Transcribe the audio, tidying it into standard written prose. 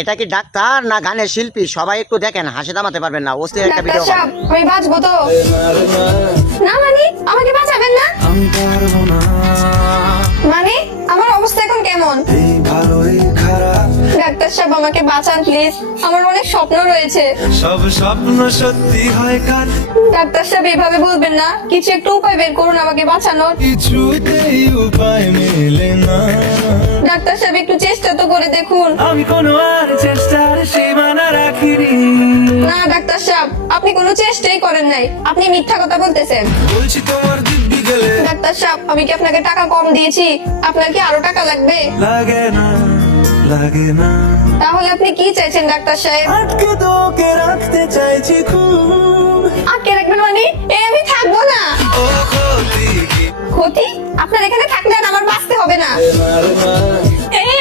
এটা কি ডাক্তার না গানের শিল্পী? সবাই একটু দেখেন, হাসি থামাতে পারবেন না, অস্থির একটা ভিডিও। ডাক্তার সাহেব, আমি বাঁচবো তো? না মানে আমাকে বাঁচাবেন না? আমি পারবো না, মানে আমার অবস্থা এখন কেমন? এই ভালোই খারাপ ডাক্তার সাহেব আমাকে বাঁচান প্লিজ, আমার অনেক স্বপ্ন রয়েছে। সব স্বপ্ন সত্যি হয় কার, ডাক্তার সাহেব এভাবে বলবেন না, কিছু একটু উপায় বের করুন আমাকে বাঁচানোর। কিছুতেই উপায় মেলে না। ডাক্তার সাহেব একটু চেষ্টা তো করে দেখুন। আমি কোনো আর চেষ্টার সীমানা রাখিনি, না ডাক্তার সাহেব, আপনি কোনো চেষ্টাই করেন নাই, আপনি মিথ্যা কথা বলতেছেন। বলছি তোমার দিব্যি গেলে ডাক্তার সাহেব, আমি কি আপনাকে টাকা কম দিয়েছি? আপনার কি আরো টাকা লাগবে? লাগে না, লাগে না। তাহলে আপনি কি চাইছেন ডাক্তার সাহেব? আটকে তোকে রাখতে চাইছি খুব, আটকে রাখবেন মানে? আমি থাকবো না। ও ক্ষতি কি ক্ষতি? আপনার এখানে থাকলে আর আমার বাঁচতে হবে না। মার মার। এই